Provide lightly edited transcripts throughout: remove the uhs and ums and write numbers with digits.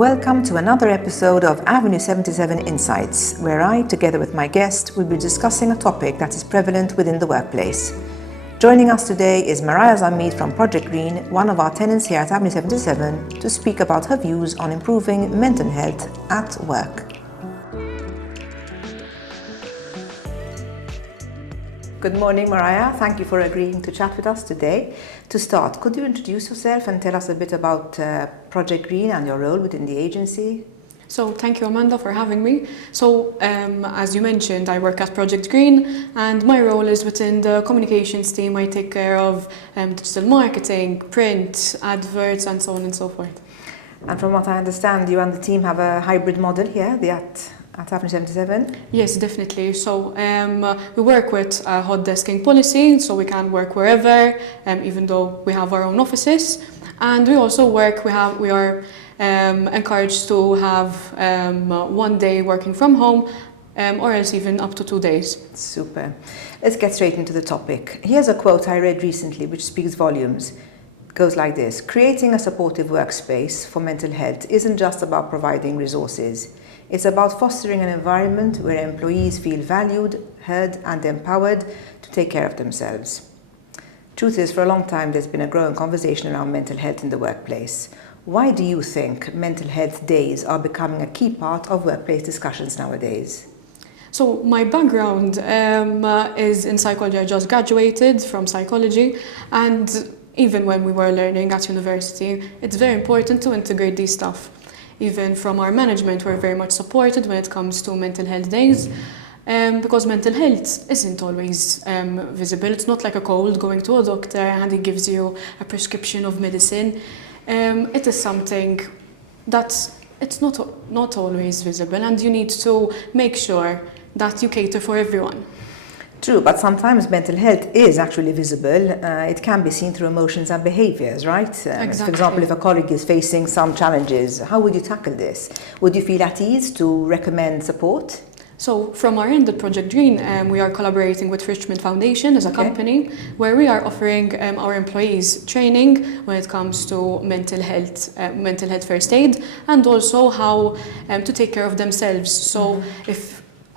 Welcome to another episode of Avenue 77 Insights, where I, together with my guest, will be discussing a topic that is prevalent within the workplace. Joining us today is Mariah Zammit from Project Green, one of our tenants here at Avenue 77, to speak about her views on improving mental health at work. Good morning, Mariah. Thank you for agreeing to chat with us today. To start, could you introduce yourself and tell us a bit about Project Green and your role within the agency? So thank you, Amanda, for having me. So as you mentioned, I work at Project Green and my role is within the communications team. I take care of digital marketing, print, adverts and so on and so forth. And from what I understand, you and the team have a hybrid model here at Avenue 77? Yes, definitely. So we work with a hot desking policy, so we can work wherever, even though we have our own offices. And we also work, we are encouraged to have 1 day working from home, or else even up to 2 days. Super. Let's get straight into the topic. Here's a quote I read recently which speaks volumes. It goes like this: creating a supportive workspace for mental health isn't just about providing resources. It's about fostering an environment where employees feel valued, heard and empowered to take care of themselves. Truth is, for a long time there's been a growing conversation around mental health in the workplace. Why do you think mental health days are becoming a key part of workplace discussions nowadays? So my background is in psychology. I just graduated from psychology, and even when we were learning at university, it's very important to integrate these stuff. Even from our management, we're very much supported when it comes to mental health days, because mental health isn't always visible. It's not like a cold, going to a doctor and he gives you a prescription of medicine. It is something that it's not always visible, and you need to make sure that you cater for everyone. True, but sometimes mental health is actually visible. It can be seen through emotions and behaviors, right? Exactly. For example, if a colleague is facing some challenges, how would you tackle this? Would you feel at ease to recommend support? So from our end at Project Green, we are collaborating with Richmond Foundation as a company, where we are offering our employees training when it comes to mental health first aid, and also how to take care of themselves. So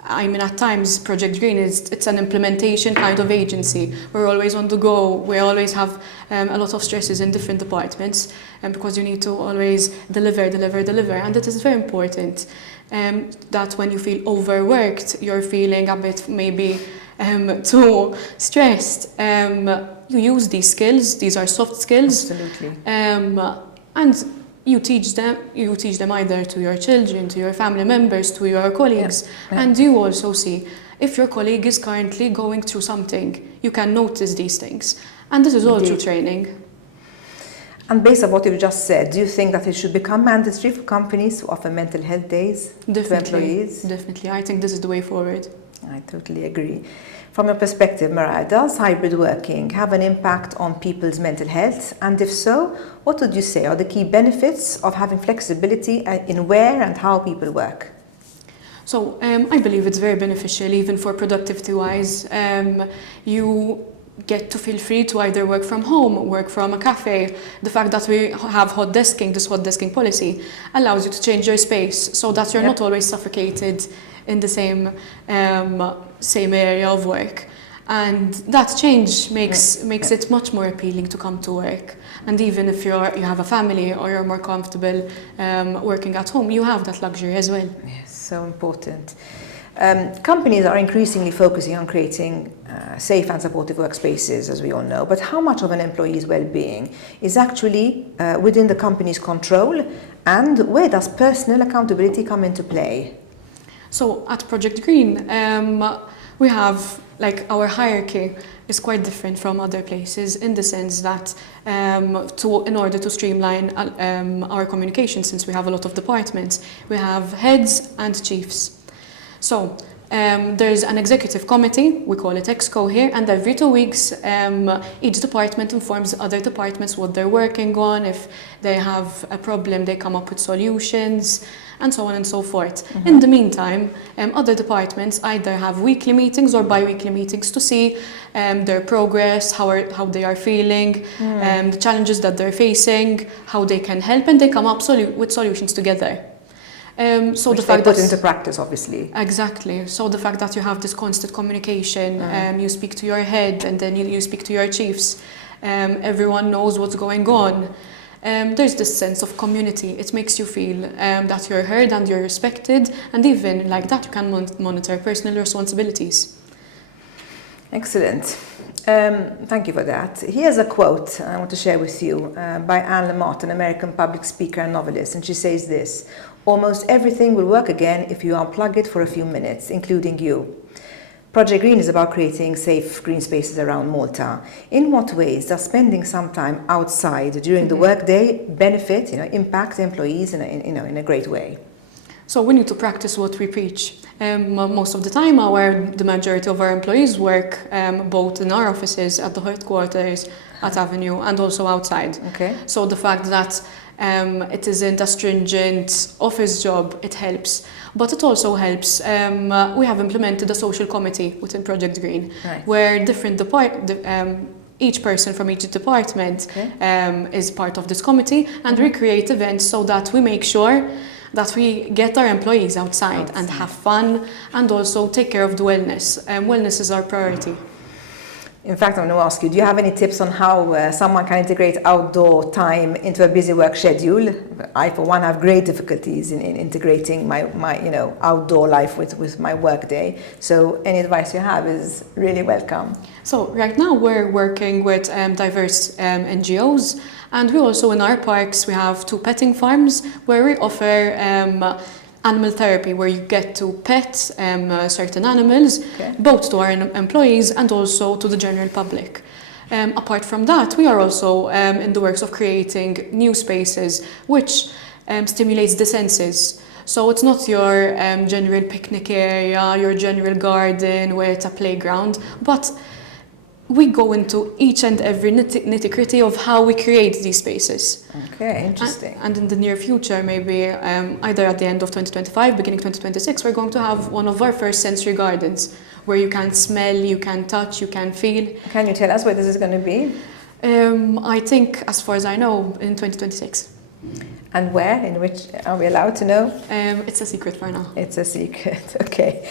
at times Project Green it's an implementation kind of agency. We're always on the go. We always have a lot of stresses in different departments, because you need to always deliver, and it is very important that when you feel overworked, you're feeling a bit maybe too stressed. You use these skills. These are soft skills. Absolutely. And you teach them either to your children, to your family members, to your colleagues. Yeah. And you also see if your colleague is currently going through something, you can notice these things. And this is all through training. And based on what you've just said, do you think that it should become mandatory for companies to offer mental health days to employees? Definitely. I think this is the way forward. I totally agree. From your perspective, Mariah, does hybrid working have an impact on people's mental health? And if so, what would you say are the key benefits of having flexibility in where and how people work? So I believe it's very beneficial, even for productivity-wise. You get to feel free to either work from home, work from a cafe. The fact that we have this hot desking policy allows you to change your space so that you're not always suffocated in the same area of work. And that change makes it much more appealing to come to work. And even if you have a family or you're more comfortable working at home, you have that luxury as well. Yes, so important. Companies are increasingly focusing on creating safe and supportive workspaces, as we all know, but how much of an employee's well-being is actually within the company's control, and where does personal accountability come into play? So at Project Green, we have, our hierarchy is quite different from other places, in the sense that in order to streamline our communication, since we have a lot of departments, we have heads and chiefs. So There's an executive committee, we call it EXCO here, and every 2 weeks each department informs other departments what they're working on. If they have a problem, they come up with solutions, and so on and so forth. In the meantime, other departments either have weekly meetings or bi-weekly meetings to see their progress, how they are feeling, the challenges that they're facing, how they can help, and they come up with solutions together. So which the fact they put that into practice, obviously. Exactly. So the fact that you have this constant communication, you speak to your head and then you speak to your chiefs, everyone knows what's going on. There's this sense of community. It makes you feel that you're heard and you're respected, and even like that you can monitor personal responsibilities. Excellent. Thank you for that. Here's a quote I want to share with you by Anne Lamott, an American public speaker and novelist, and she says this: "Almost everything will work again if you unplug it for a few minutes, including you." Project Green is about creating safe green spaces around Malta. In what ways does spending some time outside during the workday benefit, impact employees in a great way? So we need to practice what we preach. Most of the time, the majority of our employees work both in our offices at the headquarters at Avenue and also outside. Okay. So the fact that it isn't a stringent office job, it helps. But it also helps. We have implemented a social committee within Project Green, right, where each person from each department is part of this committee, and we create events so that we make sure that we get our employees outside and have fun, and also take care of the wellness. Wellness is our priority. In fact, I'm going to ask you, do you have any tips on how someone can integrate outdoor time into a busy work schedule? I, for one, have great difficulties in integrating my outdoor life with my work day. So any advice you have is really welcome. So right now we're working with diverse NGOs, and we also, in our parks, we have 2 petting farms where we offer animal therapy, where you get to pet certain animals, both to our employees and also to the general public. Apart from that, we are also in the works of creating new spaces which stimulates the senses. So it's not your general picnic area, your general garden with a playground, but we go into each and every nitty-gritty of how we create these spaces. Okay, interesting. And in the near future, maybe either at the end of 2025, beginning 2026, we're going to have one of our first sensory gardens where you can smell, you can touch, you can feel. Can you tell us where this is going to be? I think, as far as I know, in 2026. And where? In which? Are we allowed to know? It's a secret for now. It's a secret, okay.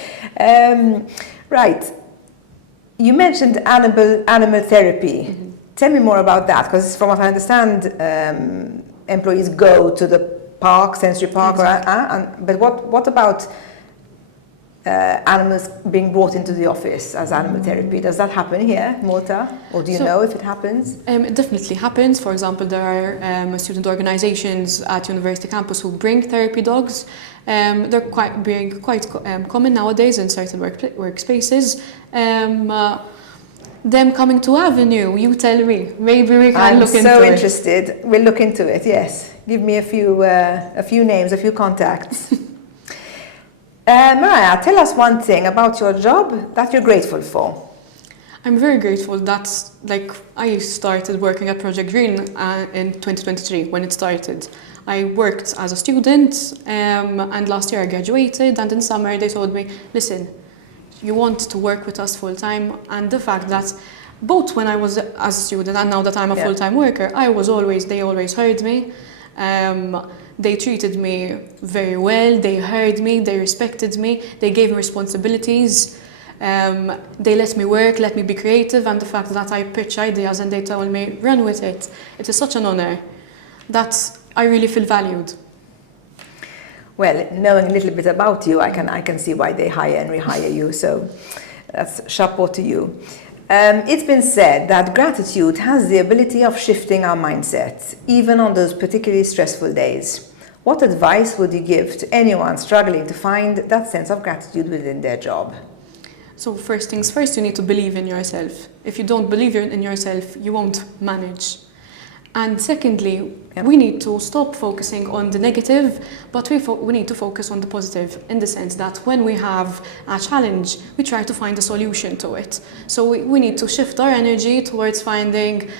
Right. You mentioned animal therapy. Tell me more about that, because from what I understand, employees go to the park, sensory park, exactly. But what about animals being brought into the office as animal therapy? Does that happen here, Malta? Or do you know if it happens? It definitely happens. For example, there are student organizations at university campus who bring therapy dogs. They're quite common nowadays in certain workspaces. Them coming to Avenue, you tell me. Maybe we can look into it. I'm so interested. We'll look into it, yes. Give me a few names, a few contacts. Mariah, tell us one thing about your job that you're grateful for. I'm very grateful that I started working at Project Green in 2023 when it started. I worked as a student and last year I graduated, and in summer they told me, listen, you want to work with us full time, and the fact that both when I was as a student and now that I'm a full-time worker, they always heard me. They treated me very well, they heard me, they respected me, they gave me responsibilities, they let me work, let me be creative, and the fact that I pitch ideas and they told me, run with it. It is such an honor that I really feel valued. Well, knowing a little bit about you, I can see why they hire and rehire you, so that's chapeau to you. It's been said that gratitude has the ability of shifting our mindset, even on those particularly stressful days. What advice would you give to anyone struggling to find that sense of gratitude within their job? So first things first, you need to believe in yourself. If you don't believe in yourself, you won't manage. And secondly, we need to stop focusing on the negative, but we need to focus on the positive, in the sense that when we have a challenge, we try to find a solution to it. So we need to shift our energy towards finding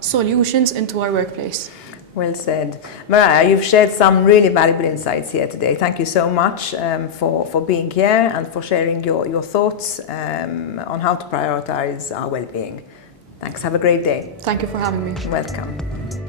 solutions into our workplace. Well said. Mariah, you've shared some really valuable insights here today. Thank you so much for being here and for sharing your thoughts on how to prioritize our well-being. Thanks. Have a great day. Thank you for having me. Welcome.